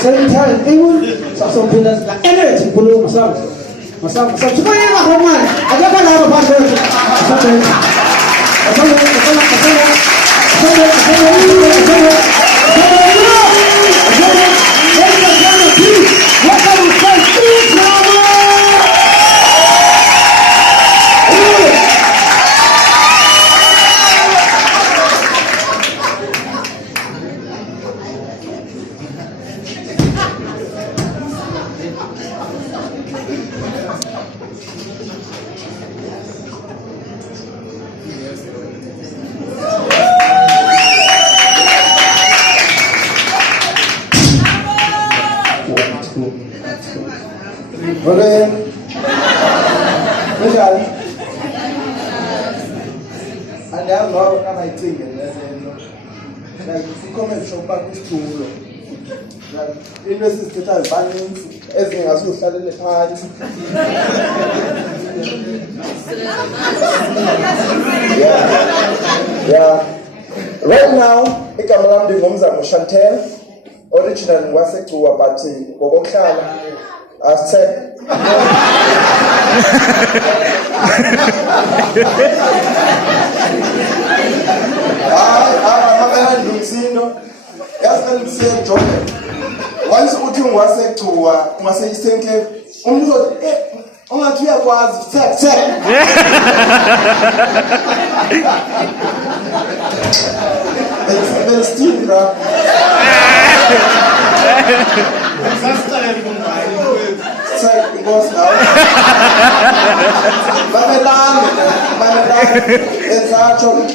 same time, even some pillars like energy, pull Mzamo. Cuma ini mah Roman. Ada kan ada pasal. And I'm not kind of thing, like if you come and show back this tool, like investors get us banning, everything else will start in the party. Yeah. Right now, I come around the Mzamo Chantel. Originally, was it to about Bogokhan. I said, once Utim was said to Masay Stenke, only 2 hours, check. It's still, goes now. It's actually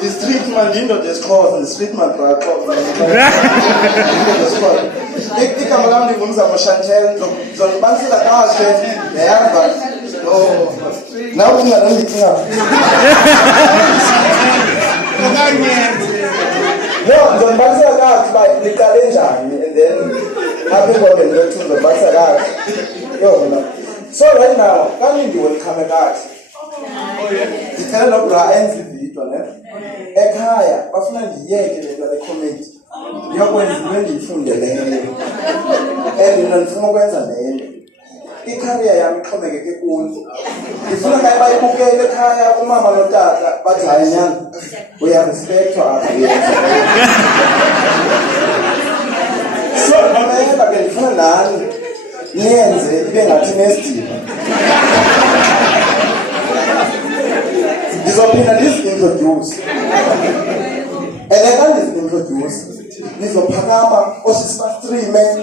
the street man didn't just cause the street man called. They come around the Mzamo Chantel, so Bansi the car says, yeah, but now we are only no, the Bansi car by the Kalenja, and then having what they go to the Bansi car. So right now, can you will come back? The kind of NCV, Ekaya, Bafna, the comment. You're going to bring it from the name. And in the form of the name. The career I'm coming to get old. If you like, I book the car, Mama, but I am. We have respect for our so, I'm going to find Nienze, even at Nesty. This opinion is introduced. And then is introduced. This is Panama, or sister 3 men.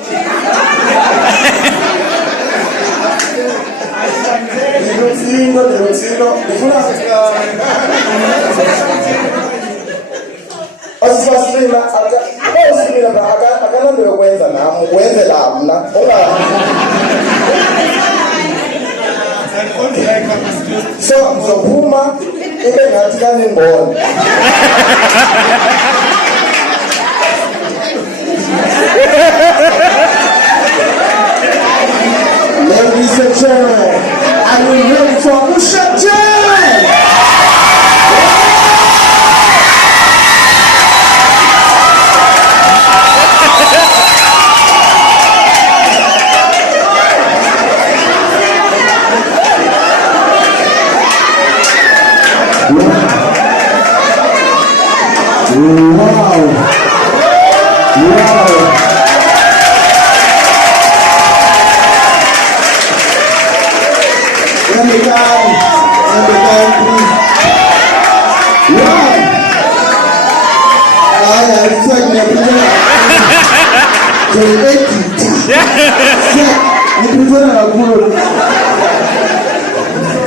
So Puma, even at Canning Ball. Ladies and gentlemen, are you ready for Usha?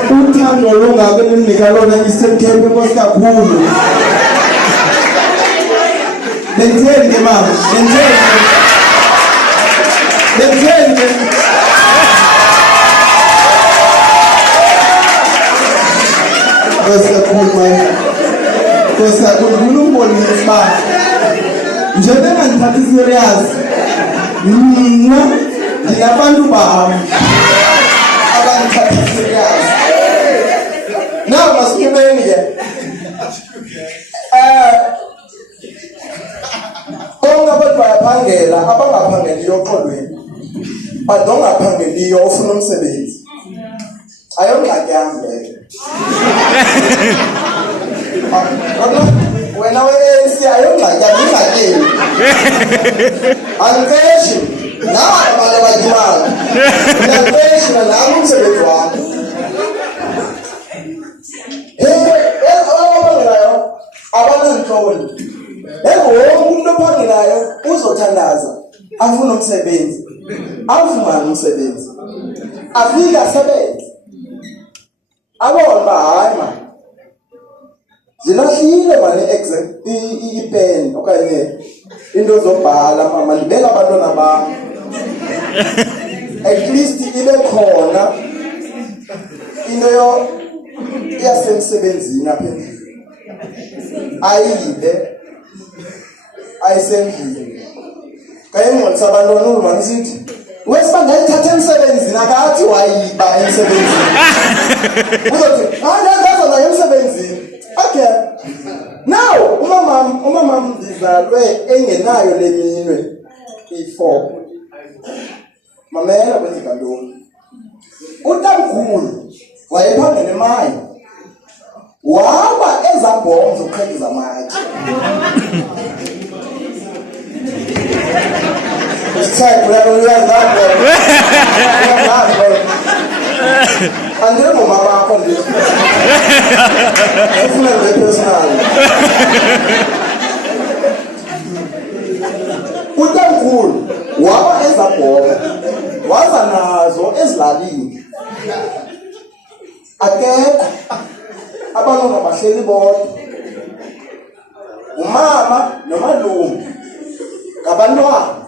Uthando longa kwenika lona isemthembe kwasikakhulu. Lenzeni mama, lenzeni. Kwasikakhulu kulungolisa ba. Njengena ngithatha serious. Mina nginabantu bami. Abangithatha serious. Now, must be many. bayaphangela abangaphangeliyo xolweni badongaphangeliyo ufuna umsebenzi ayongxaki yam leyo wena we-ANC ayongxaki yam ingxakini andiqeshi nawe abantu abadimali ndiyaqeshi nanami umsebenzi wam abaphangelayo abanantloli wonke umntu ophangelayo uzothandaza afune umsebenzi awufumane umsebenzi afike asebenze abona uba hayi mani zilahlile mani ipeni okanye into zobhala mama ndibeka abantwana bam at least ibe khona into yasemsebenzini apha endlini ayibe ayisendlini kayengqonisa abantwana ulumane sithi wesiba ndayithatha emsebenzini akathi wayiba emsebenzini uzothi ndazona emsebenzini okay now umamam ndizalwe engenayo le minwe iyi-4 mamela kwenzeka ntoni utamkhulu wayephangele mayi waba ezabhomzo uqhekeza amatye andingoma bakho ndifuna ngepersonal utamkhulu waba ezabhoma waza nazo ezilalini akekho abantwana bahleli bodwa umama nomalume ngabantwana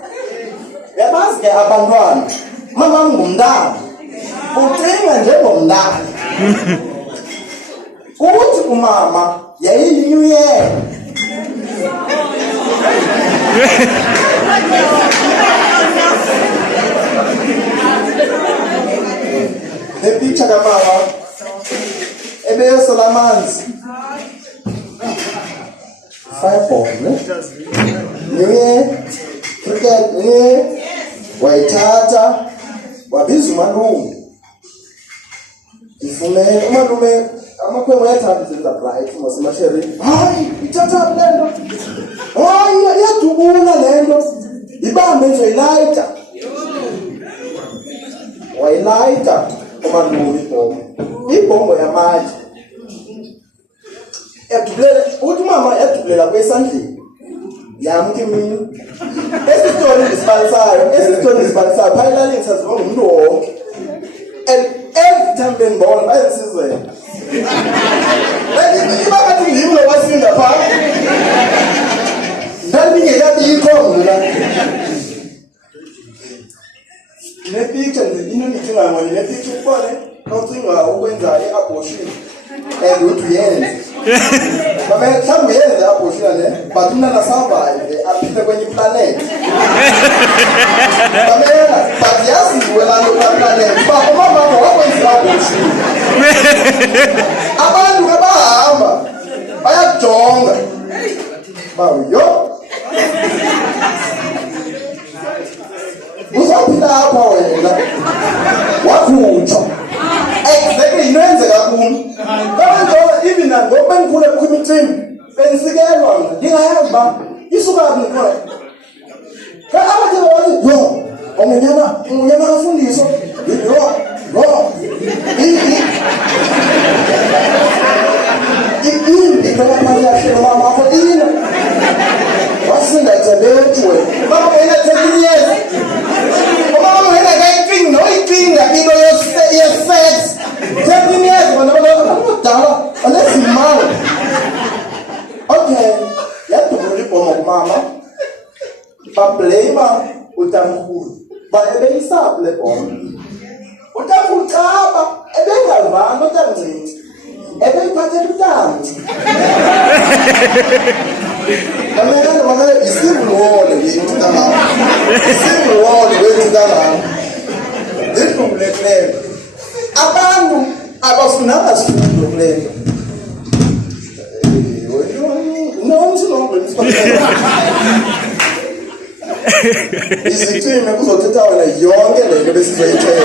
yabazi ke abantwana mama ngumntana ucinga njengomntana uthi umama yayi-New Year le picture kamama ebeyosola amanzi fireball New Year cricket New Year wayithatha wabiza umalume ndifumene umalume amakhwenkwe ayathanda izinto zabright masemasherini hayi ithatha le nto hayi iyadubula le nto ibambe nzoyilayita wayilayita umalume ibhombo yamatye yadubulela uthi umama yadubulela kwesandleni yamke mina esi sitori ndisibalisayo phaa elalini saziwa ngumntu wonke and every time bendibona bayandisizela iba kathi ndim lo wasinda phaa ndandingekabikho mna nepicture into ndicinga ngoni nepicture ubone nocinga ukwenza i-abortion and uthi uyenze mhlawumbi uyenze i-abortion le but umntana survive aphile kwenye iplanethi mamela but yaziwe laa nto kulaa planethi uba umamama wakwenza i-abortion abantu ke bahamba bayakujonga bawuyo uzophila apha wena wakhutshwa exactly into yenzeka kum kabanjalo even nangoku bendikhule kukho imicimbi bendisikelwa mna ndingayazi uba isuka phi nikhona ka abathe bathi yo ungunyana kafundiso yo imbi kalaphayahlela mamakho ina wasindathe bethu wena mama wena 10 years umama wena kayicingi noyicinga into yesex 10 years bona abadala anezimali okay yadubula ibhoma kumama bablame utamkhulu ebeyisapho le bhoma utamkhulu xaba ebengavani utamncinci ebeyiphathela utamnci mamela i-civil war ngiyincintamama i-civil war ngiyincintamama zidlubulekileyo abantu abafunanga sifundo kuleyo nomthi izicime kuzothetha wena yonke lento besizoyithetha.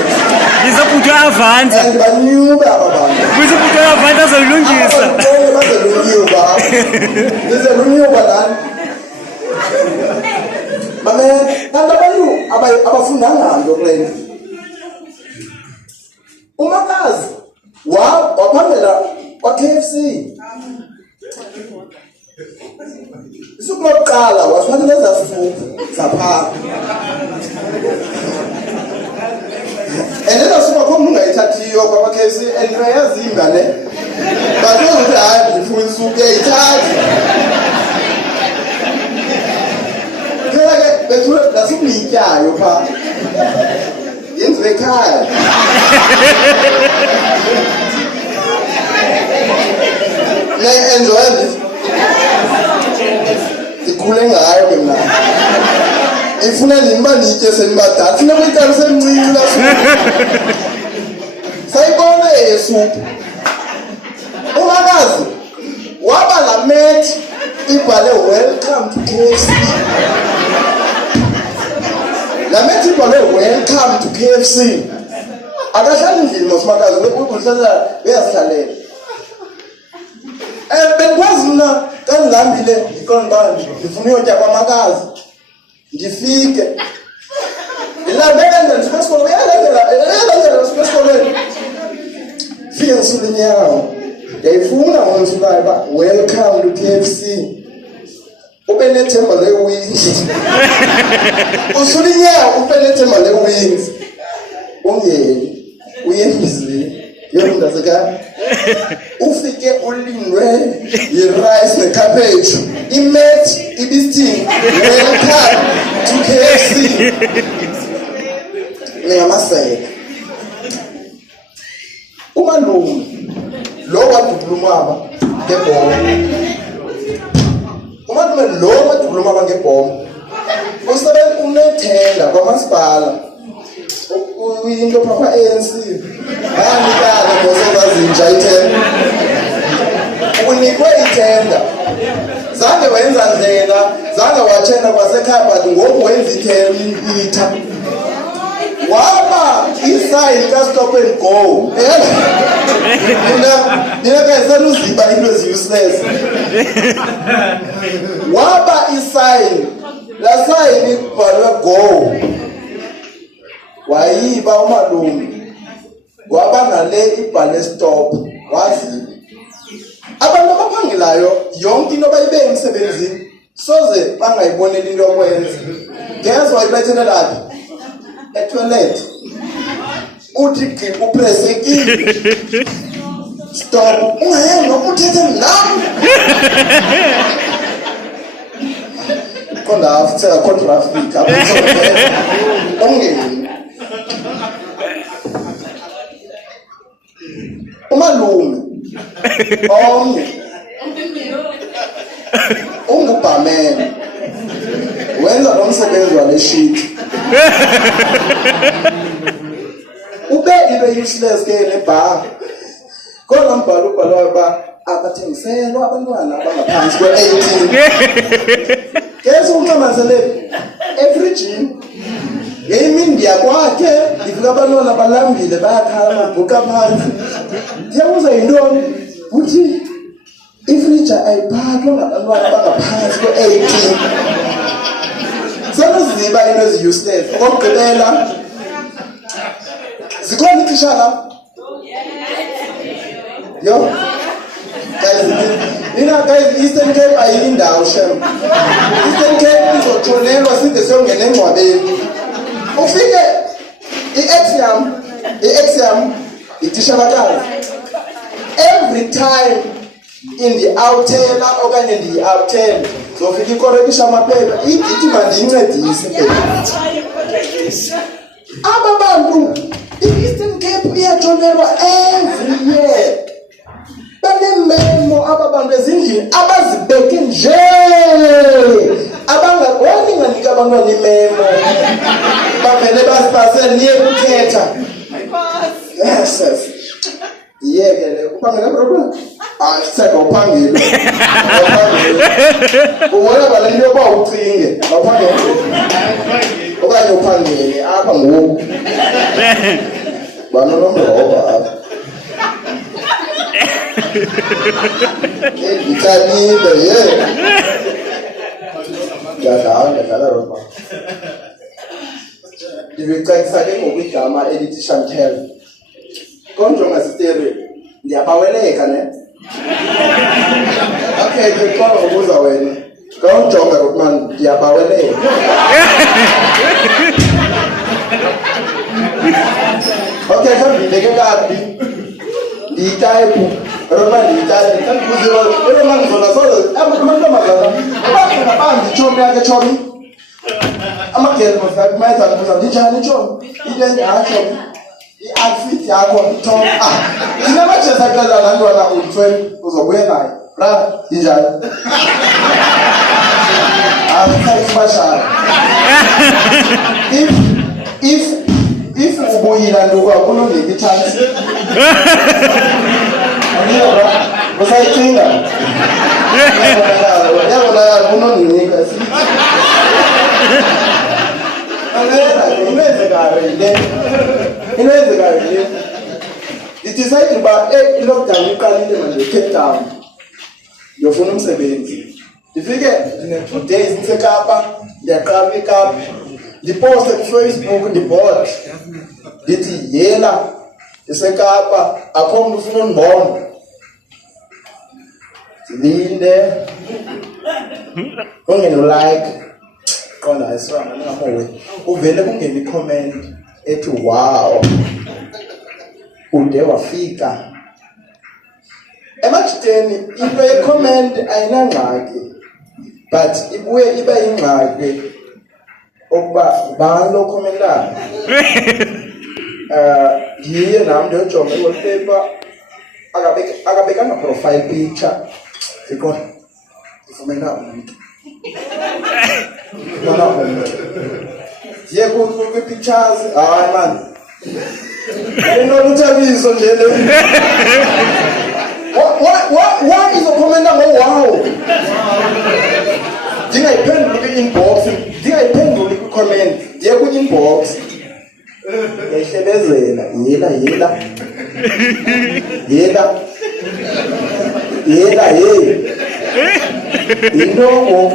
Izobhuthwa avanza. And banyuka abantu. Izobhuthwa avanza azolungisa. Bazelunyuka. Bazelunyuka lana. Mame, kanti abantu abafundanga nto kulento. Umakazi waphambela kwa-KFC. Isuku lokuqala wasithatha lezasifuphu zaphaa. And then asuka kho umuntu ungayithathiyo kwa-KFC and bayazimba ne. Bathe ukuthi hayi ngifuna isuku uyayithatha. Phela-ke bethule lasuku niyityayo phaa. Yenziwe ekhaya. Ne-enjoy this. Ndikhule ngayo ke mna. Ifuna nini uba nitye senibadala. Funeka uyiqala semncinci laa suphu. Sayibona eyesuphu. Umakazi waba laa methi ibhale welcome to KFC. Laa methi ibhale welcome to KFC. Akahlali endlini mosumakazi uhlala uyazihlalela. Bengikwazi mna kandihambile ndiqonda uba ndifuna uyotya kwamakazi ndifike ndilambele ndisuka esikolweni uyalandela ndisuka esikolweni fike ndisule inyawo ndiyayifuna ngondisukayo uba welcome to KFC ube nethemba lee-wings usule inyawo ube nethemba lee-wings ungeni uyembizile yomntasekhaya ufike ulindwe yi-rice nekhaphetshu imethi ibisithini welcome to KFC ningamasela umalume lo wadubulumaba ngebhomo umalume lo wadubulumaba ngebhomo unethenda kwamasipala uyinto papa ANC bayanikana ngosebazintsha ithenda unikwe ithenda zange wenza ndlela zange watshena kwasekhaya but ngoku wenza itha waba isayini ka-stop and go nina kayiseluziba into ezi-useless waba isayini laa sayini ibhalwe go wayiba umalume waba nale ibhale stop waziba abantu abaphangelayo yonke into bayibe emsebenzini soze bangayiboneli into yokwenza ngezwa wayibethele laphi etoilet uthi gqi upresekile stop ungayenga uthethe nam konda after traffic ongeni umalume omnye ungubhamene wenza lo msebenzi wale shit ube into useless ke nebar kodwa mbhalo ubhalwayo uba abathengiselwa abantwana abangaphansi kwe-18 kese uncamazeleni efrijini ngeimini ndiyakwakhe ndifika abantwana balambile bayakhala babhuka phansi ndiyabuza yintoni uthi ifrija ayiphathwa ngabantwana abangaphansi kwe-18 senuziba into ezi-useless okokugqibela zikhona ititshala yo guys Eastern Cape ayiyindawo shem Eastern Cape izotshonelwa side siyongena engcwabeni ufike i-ex yam ititshalakazi every time indiawuthela okanye ndiyi-awuthele zofika ikorekisha amaphepha idithi mandiyincedise aba bantu i-Eastern Cape iyatshonelwa every year banememo aba bantu ezindlini abazibeke nje abanganika abantwana imemo bavele bazipasele niye kukhetha yes yeke le uphangela problem seka uphangile ubona bale nto yoba ucinge awuphangela uphangele apha ngoku banolomroba apha ngitsalile ye ndiyadlala roba ndibicekisa ke ngokwigama elithi Chantel konjonga siteri ndiyabaweleka ne okay ke xa ubuza wena kawujonga ngokuba ndiyabaweleka okay xa ndibeke kakubi ndiyitayiphu roba ndiyitayiphu xa ndibuzile elo mangizona solo amantombazana abandi tshomi yakhe tshomi amagelo mafika mayeza kubuza ndinjani tshomi into endiyatshomi i-outfit yakho ithom ndinamajeza xela nantwana uthweni uzobuye naye bra injani ayikhayifashana if ubuyila nduka kunonika ichansi andiyo bra usayithinga yabonakala kunonika inwenzekayo le ndidicide uba ilockdown iqalile manje eCape Town ndiyofuna umsebenzi ndifike ndine-2 days ndisekapa ndiyaqala ikapa ndiposte kuFacebook ndibhode ndithi yela ndisekapa akho mntu ufuna undibona ndilinde ungenolike qonda ayiswanga ningamowe uvele kungena icomment ethi wow ude wafika emajiteni into yecomment ayinangxaki but ibuye ibe yingxaki okuba bani lo commentayo ndiye nam ndiyojonga iwallpaper akabekanga profile picture ndikona ndifumena umntu fumana umntu ndiye kwi-pictures hayi mani inoluthabiso nje le why izokhomenta ngowow ndingayiphenduli kwi-inbox ndingayiphenduli kwi-comment ndiye kwi-inbox ndiyayihlebezela yela ye intongo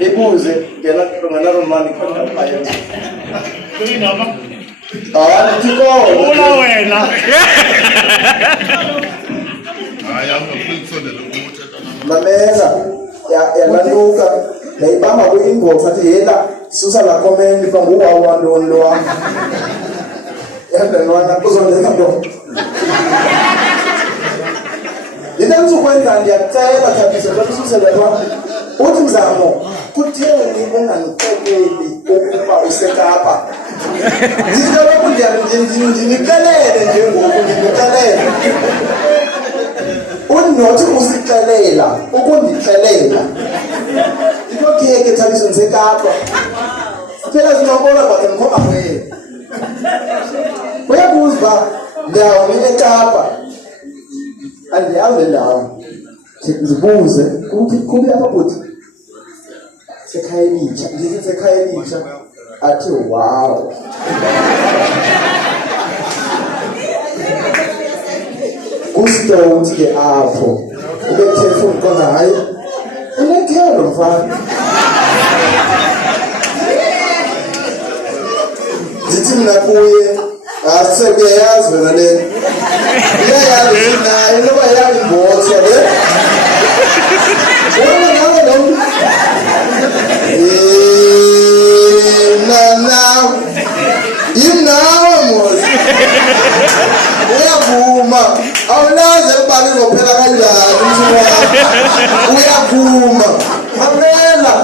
ibuze ngenaromani khonaayo Ula wena. mamela yalantuka yayibamba kwi-inbox athi yela susa la comment uba nguwawantoni lo wam yandenwana uzondeka nto into endizukwenza ndiyakucela thabise xakususelelwa uthi Mzamo kutheni ungandiceleli ukuba usekapa ndithi kaloku ndinixelele nje ngoku ndinixelele unothi usixelela ukundixelela nditokhe ke thabiso ndisekapa phela zincokola kodwa ndikhomba kwena uyabuza uba ndawoni eKapa andiyazi le ndawo ndibuze kubi apha kuthi sekhaya elitsha ndithi sekhaya elitsha athi wow kusitowuthi ke apho ubethefuni kona hayi unethelo mfana ndithi mna kuye asekuyayazi wena le iyayazi nayo inoba yangibotha le wena nawe lo nawe yimnawe mosi uyavuma awunaze ubani uzophela kanjani umsuku wakho uyavuma mamela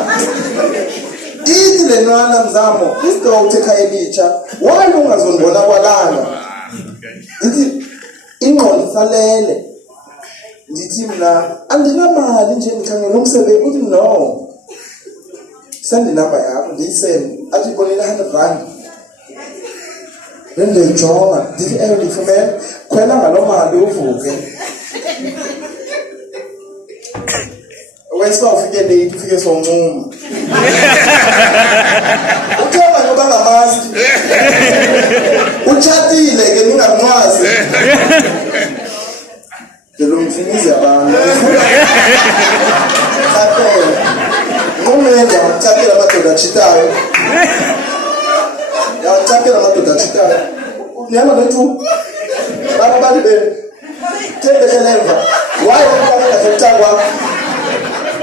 ithi le nwana Mzamo isidowuthi ekhaya elitsha why ungazondibona kwalanga ndithi ingqondo isalele ndithi mna andinamali nje ndikhangela umsebenzi uthi no send inamba yakho ndiyisende athi bonile 100 rand ndiyijonga ndithi ewe ndifumene khwela ngaloo mali uvuke expect ufike late ufike soncuma uthenga ngoba ngamask utshatile ke ningamnwazi delomfinize abantu ngumenda utshatile amadoda achitayo utshatile amadoda achitayo nihamba nethu baba bali benu tendekelemva why ukangafetangwa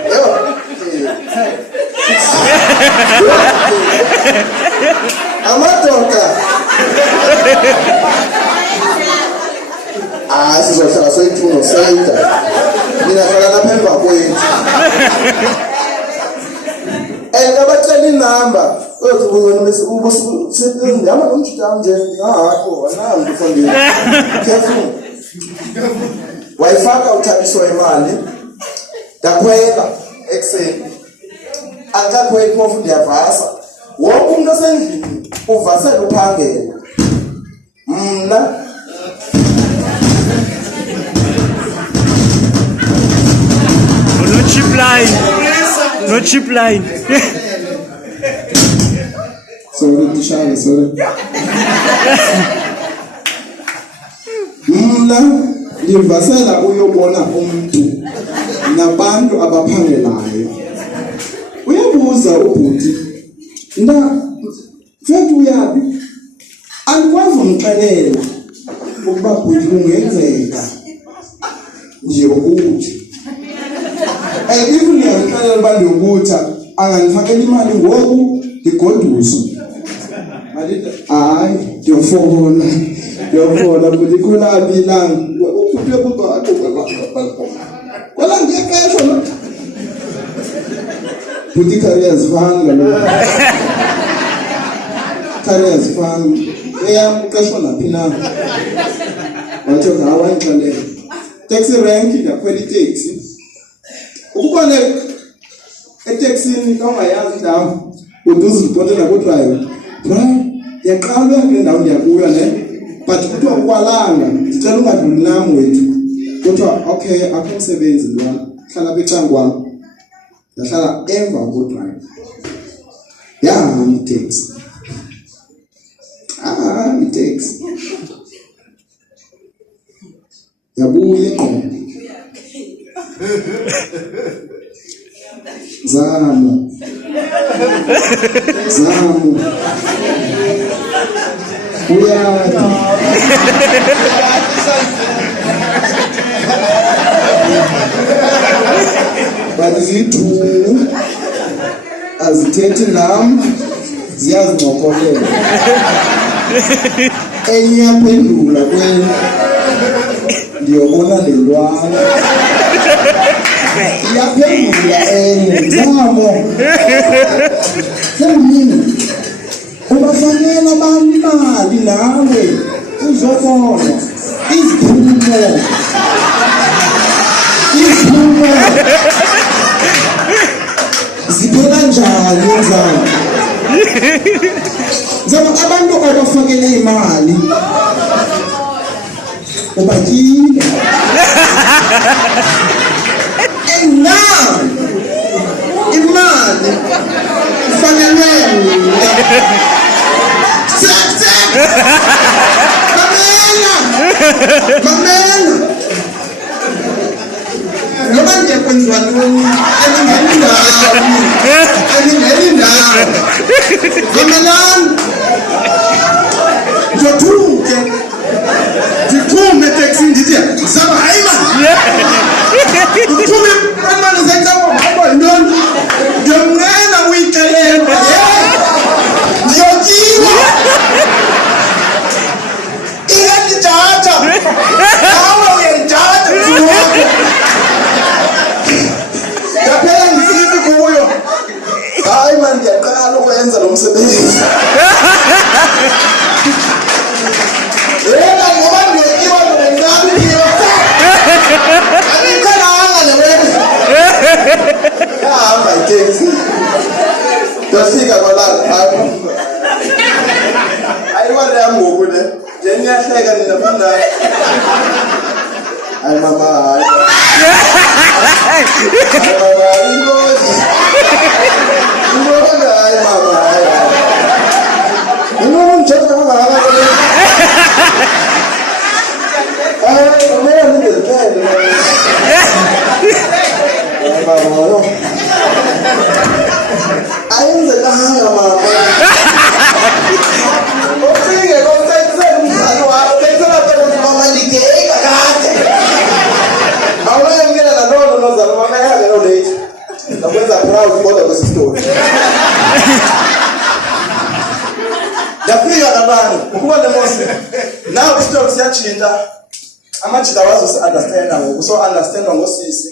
yo amadoda sizohlala soyithuno seyida mina hlala lapha emva kwethu abatshela inamba ndihamba nomjita nje ndingahapho anamntu ufondile careful wayifaka uthabiso wemali ndakhwela ekuseni angakhweli phofu ndiyavasa wonke umuntu osendlini uvasela uphangela mna no cheap line sorry tishane sorry mna ndivasela uyobona umuntu nabantu abaphangelayo uyabuza ubhuti mfethu uyabi andikwazi umxelela ukuba bhuti kungenzeka nje ukuthi if ndiyamxelela uba ndiyokutha angandifakela imali ngoku ndigoduswe hayi ndiyofona bhuti kulaphi ilanga kwala ngiyekeshwa no bhuti khariazifanga lo khariazifanga eyam uqeshwa naphi na watsho ngawa ngixelele taxi rank ndakhwela iteksi ukubona eteksini ka ungayazi indawo uduziripotela kudrayiva yaqala uya kule ndawo ndiyakuyo ne but kuthiwa ukwalanga ndicela ungadluli nam wethu kuthiwa okay akho umsebenzi lwana hlala apha ecangkwam ndahlala emva kodrayiva yahamba iteksi iteksi yabuya engqondo Mzamo uyati bazithu azithethi nam ziyazincokolela enye yaphendula kwena ndiyobona lelwana iyaphendula enye Mzamo semini ubafanele abantu imali nawe uzobona iziphumo ziphela njani Mzamo abantu abafakele imali ubatyile imali fanele mamela noba ndiyakwenziwa ntoni elingeni ndawo mamelani ndiyothuke ndiphume eteksini ndithi Mzamo hayi man ndiphume amane zencawo hamba yintoni ndiyomnqena uyixelela ndiyotyiwa iyandijatha nawe uyandijatha ndaphela ndisithi kuyo hayi man ndiyaqala ukwenza lo msebenzi yena ngoba ndiyotyiwa ndonenqabiyo andikhalanga newena yahamba iteksi ndafika kwalala ayiwale yam ngoku le nje niyahleka nina mna hayi mama hayi mama hayi Now this talk is actually how much that was understand and so understand on OCC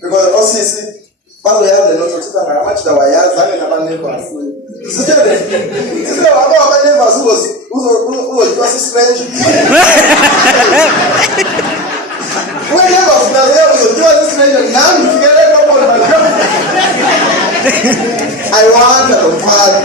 because OCC but we have the notes of how much that we have and about neighbors. Sister, about neighbors who was strange. When neighbors was strange, now you get it up on my I want to find.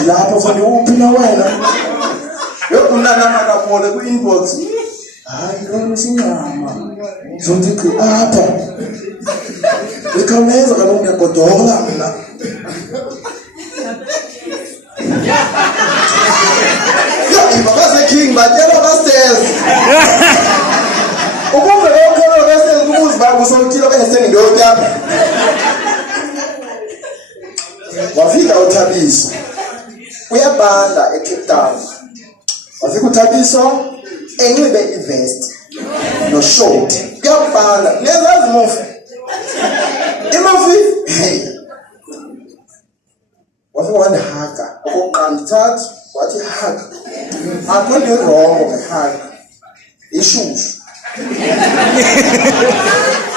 Lapho for the open wena yokunana makapole ku inbox hayi lo sinyama zothi apha ikameza kaloku ngiyagodola mina ibakaze king batela basters ukuze lokho basters ukuze bakusokilo bese ngiyoya wafika uThabiso uyabanda eCape Town wafika uThabiso enxibe ivest no short uyabanda nezazi mufi imufi hey wafika wandihaka okokuqala thathu wathi haka akwende wrong haka ishushu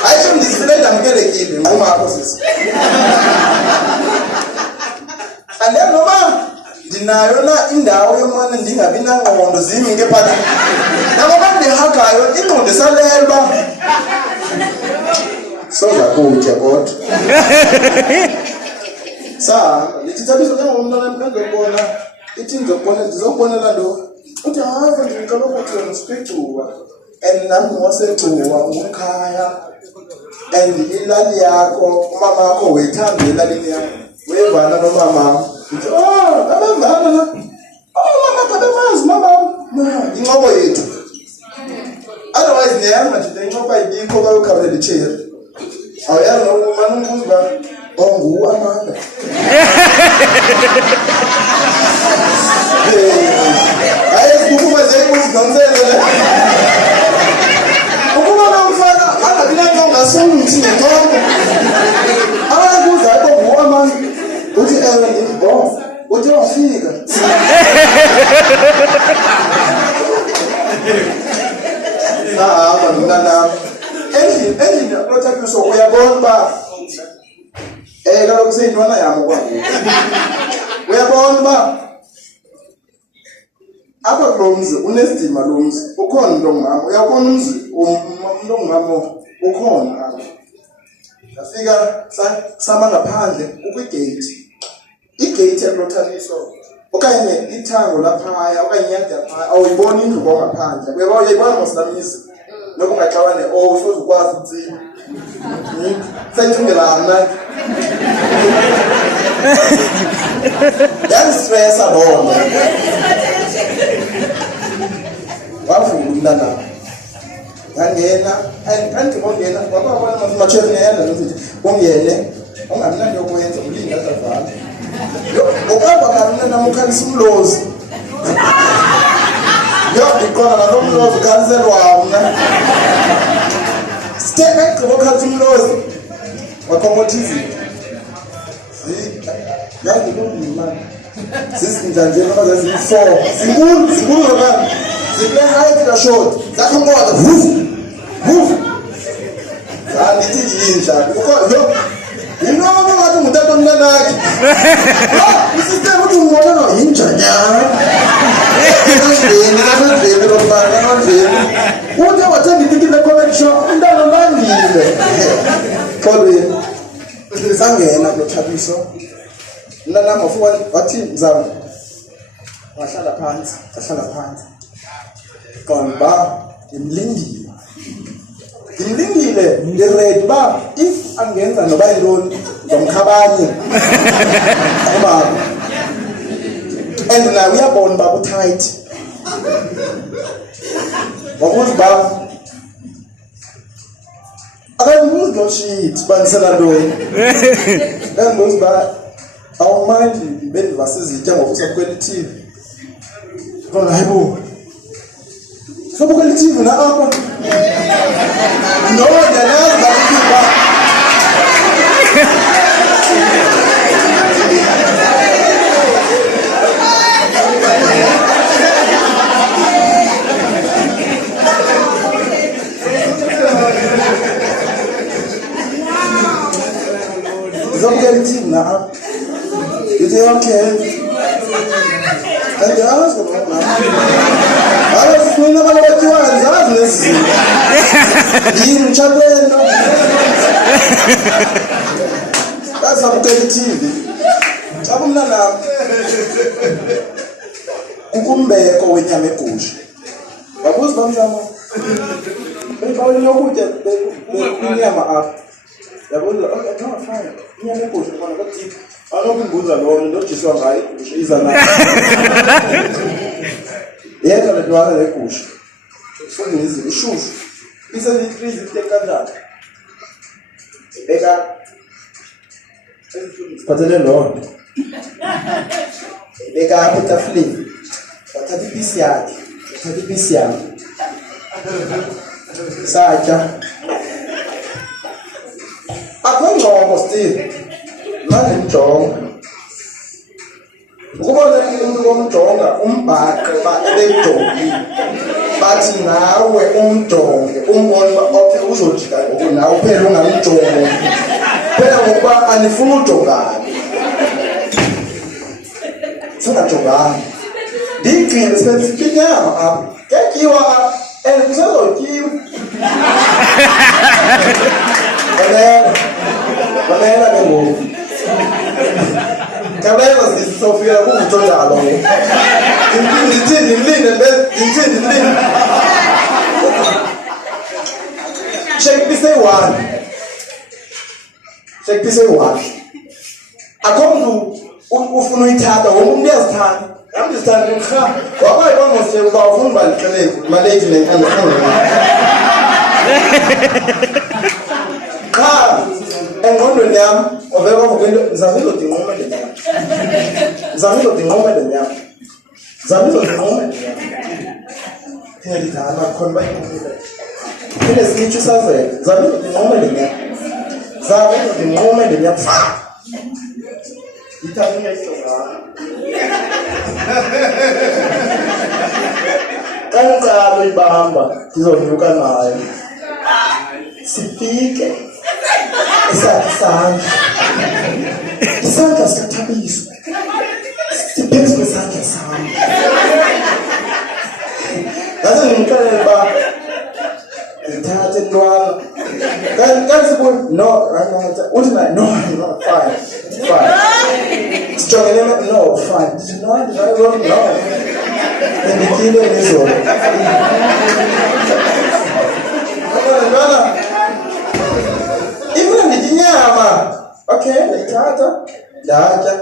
ayisho ndisilela mkelekile ngoma apho sisi and then noma ndinayo na indawo yomane ndingabi nangqondo zimi ngephatha nabo bandihagayo ingqondo salelwa soza kutya kodwa lithi Thabiso njengomntwana mkangekona ithi ndizokubona la nto uthi hayi ndikaloku uthi wena usiphicuwa and nami wasecuwa ukhaya and ilali yakho umama wakho wethanda elalini yakho wevana nomama uthi abevana la mama kabemazi mama inqobo yethu otherwise niyama nje le nqobo ayibikho bayokhabela ichair awuyazi nomama umbuzo ba ongu amanda ayezi ukuba zeyibuzi nonsele ukuba nomfana angabi nanqonga songithi ngenqobo abakuza hayi ongu amanda uthi ndithi uthi wafika sahamba mntanam endlini loThabiso uyabona uba kaloku seyintwana yam okwangoku uyabona uba apha kulo mzi unesidima lo mzi ukhona umntu ongumama uyabona umzi umntu ongumama ukhona apha ndafika sama ngaphandle igate yakuloThabiso okanye ithango laphaya okanye iyadi yaphaya awuyiboni indlu ngaphandle uyayibona mosilamizi nokungaxawane soze ukwazi utsini sengicingela mna yandistresa loo nto wavula umntanam yangena andibongena wakwabona machefini yenda nosithi ungene ungamnandi yokwenza ulinda savala ngokwaba kalo umntanam ukhalisa umlozi ndiqonda nalo mlozi ukhaliselwayo mna siteka igqiba okhalisa umlozi wakhomotha izinto yazi kulungile mani sisinjanje ngoba ziyi-4 zinkulu ngapha ziplay height ka short zakhonkoza vuf andithi yinja yo inono ngathi ngutata omntanakhe isystem uthi ngibona no yinja nyana kasendleni lomntana kasendleni uthe wathanda itikile comedy show umntana mbandile xolweni sangena kulo Thabiso mntanam wathi Mzamo wahlala phansi qonba ngimlindile ngiready uba if angenza noba yintoni ngomkhabanye ubaba and naye uyabona uba kutight wabuza uba akandibuzi no shit bandisela ntoni kandibuza uba awumandi bendivasa izitya ngoku sabukela i-TV kona hayibo sabukela i-TV na apha no ndiyanazi bakuba sabukela i-TV na apha Is it okay? And the others go on now. I was doing about what you are, and I was listening. Jim Chapin. That's how we get TV. I'm not Kukumbeko wenyama egusha. Wabuza bamzamo. Before you go to inyama apha. Yabuza, okay, no, fine. Inyama egusha khona kodwa anokumbuza lona ndojiswa ngayo igusha iza nayo yena ledwana legusha fundizi ishushu isezifrizi kanjani beka siphathele lona beka apha etafuleni wathatha ipisi yakhe satya akho ngcobo still manje mjonga ukubona umuntu omjonga umbhaqe ba ebejongile bathi nawe umjonge umbone uba okay uzojika ngoku nawe uphela ungamjongi phela ngokuba anifuna ujongana singajongani ndiyigqile sibenzisa inyama apha kuyatyiwa apha and kusezotyiwa Mamela ke ngoku. Kabela sisofika kuvuthondalo. Ndithini Check pise 1. Akomdu ufuna uyithatha wonke umuntu uyazithanda. Nami ndizithanda ngikha. Wabayibona mose uba ufuna ubalixelele maleki lenkandifuna. Cha engqondweni yami ovela kwento ngizamile udinqoma le nyama phela lidala khona bayikhulula phela sithi usazela ngizamile udinqoma le nyama ithatha ngehlongana kancalo ibamba ngizonyuka nayo sifike isandla sikaThabiso siphezu kwesandla sami ngaze ngimxelele uba ngithathe ntwana kanti no uthi no fine sijongene no fine no bendityile nezolo ntwana inyama okay ndayithatha ndatya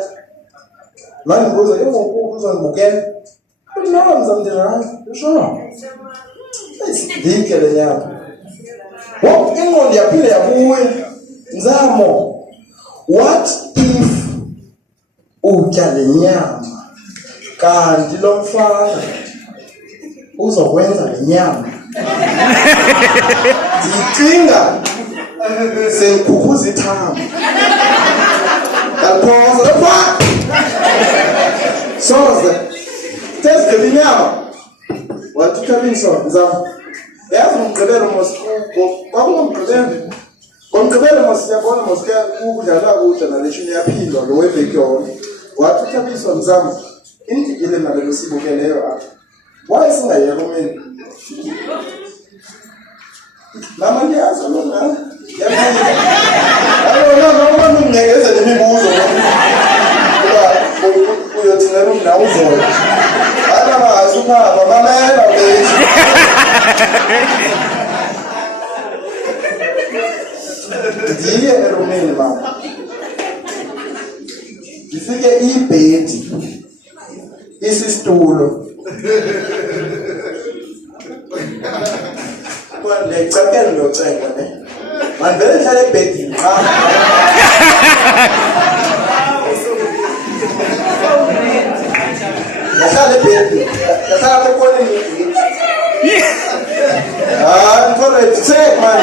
mandibuza ke ngoku uzondibukela no mzamndirani sure ndiyitye le nyama ingqondo yaphinde yabuya Mzamo what if utya le nyama kanti lo mfana uzokwenza le nyama ndicinga sengikhukhuza ithambo. Yaphosa lapha. Soze. Test the inyama. Watuthabisa Mzamo. Yazi umgqibelo mosikuko. Kwakumgqibelo. Komgqibelo mosiyabona mosike ukudlala kuhle naleshini yaphindwa lo webheki yona. Watuthabisa Mzamo. Indikile nalelo sibukeleyo apha. Why singayeko mina? Mama ndiyazi lona. Noma ngingekeze nemibuzo. Uyothina mina uzola. Ana asuphapa mamela bethu. Ndiye eromeni mama. Ngifike ibhedi. Isitulo. Ngicakela ngiyocenga ne. Mandele ngihlale ebhedini cha. Ngihlale ebhedini. Ngihlala ekoneni ibhedi. Correct. Check man.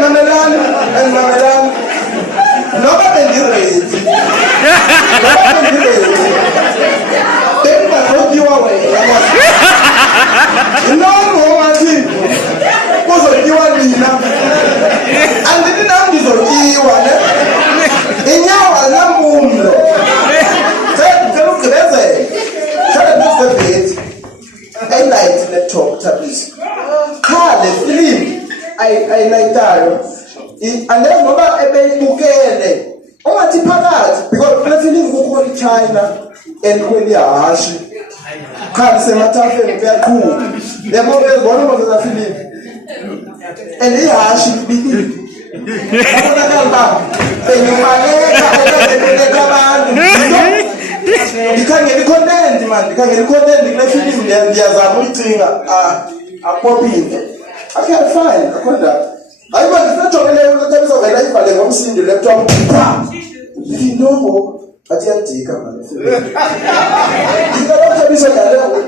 Mamelani. Noma bengiready. Bengizokiwa wena. Noma wathi kuzokiwa mina. Andini nami ngizokiwa ne. Inyawa lamundo. Ngicela ugqibezele. Shada phezu I like laptop tablet. Le film ayilayitayo and ngoba ebeyibukele ongathi phakathi because le film kukho iChina and kweli hashi khali semathafeni kuyaqhuba yabo bezibona ukuthi film and ihashi ibili abonakala benyumaleka eleka abantu ndikhangela icontent kule film ndiyazama uyicinga apopile. Okay, fine. Akonda. I want to talk about the times of life and the homes in the laptop. You know, I can't take a man. You don't have this level.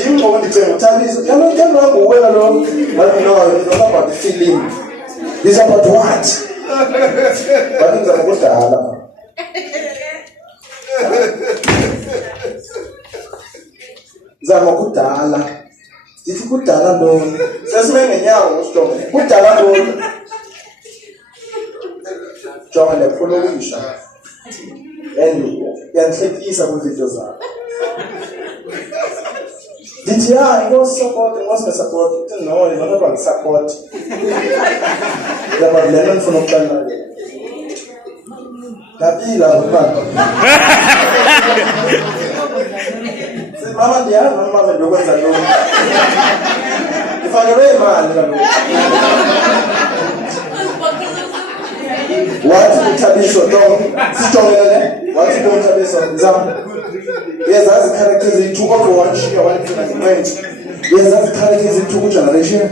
You know the time is you know well along, but you know it's not about the feeling. It's about what? But it's about the Mzamo kudala. Dithi kudala ntoni? Sesimene nyawo usijonge. Kudala ntoni? Jonga le following and yanhlekisa kwivideo zakho. Dithi support, no, it's not about support. Yaba lena ngifuna ukuxela ke. Kapila baba. Mama ndiyazi mama ndokwenza lokho. Ifanele imali kaloku. Wathi uthabiso sijongele wathi uthabiso Mzamo. Uyazazi characters zethu kodwa wanishiya walifuna ngeqenje. Uyazazi characters zethu kugeneration.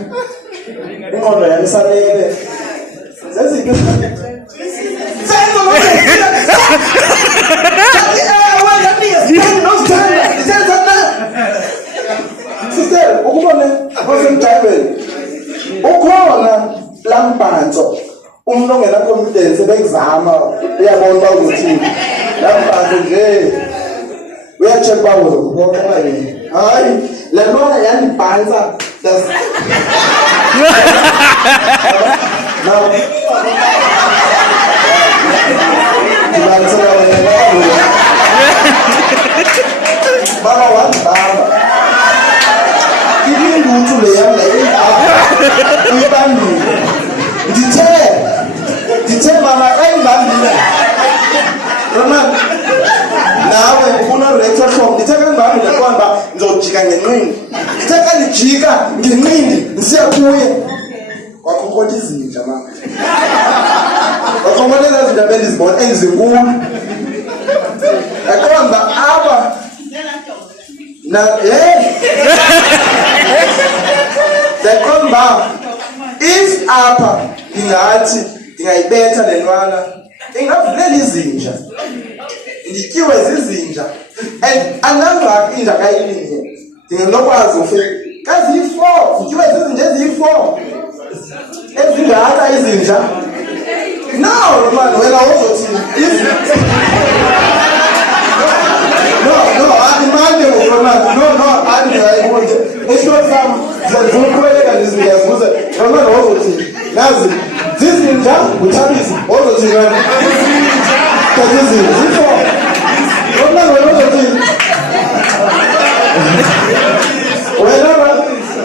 Ingqondo yami isalele. Zezinto Senzo lo. Sister, ukubone wasemjayiveni. Ukhona lambanzo. Umuntu ongena confidence bekuzama uyabona ukuthi lambanzo nje uyacheck bawo ukubona yini. Hayi, le nto yanibhanza. Now Baba wani baba. Kini ngutu le yam le uyibambile. Ndithe mama ayibambile. Roma nawe ufuna lecture shop. Ndithe kanibambile kwamba ngizojika ngenqindi. Ndithe kanijika ngenqindi nisiya kuye. Wakhonkola izinja mama. Wakhonkola izinja bendizibona ezinkulu. Akwamba aba na Komba if apha ingathi ingayibetha lenwana ingavulela izinja ndikiwe zizinja and ananga inja kayilinye ndinokwazi ufike kazi4 ndikiwe zizinja ezi4 ezingaka izinja No, Roman, when I was No, I'm demanding, Roman. No, I'm it's not some the Roman also. Nazi, this ninja, which are this also children. This is Roman, when also whenever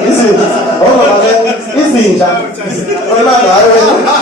this is all of them, this ninja. Roman,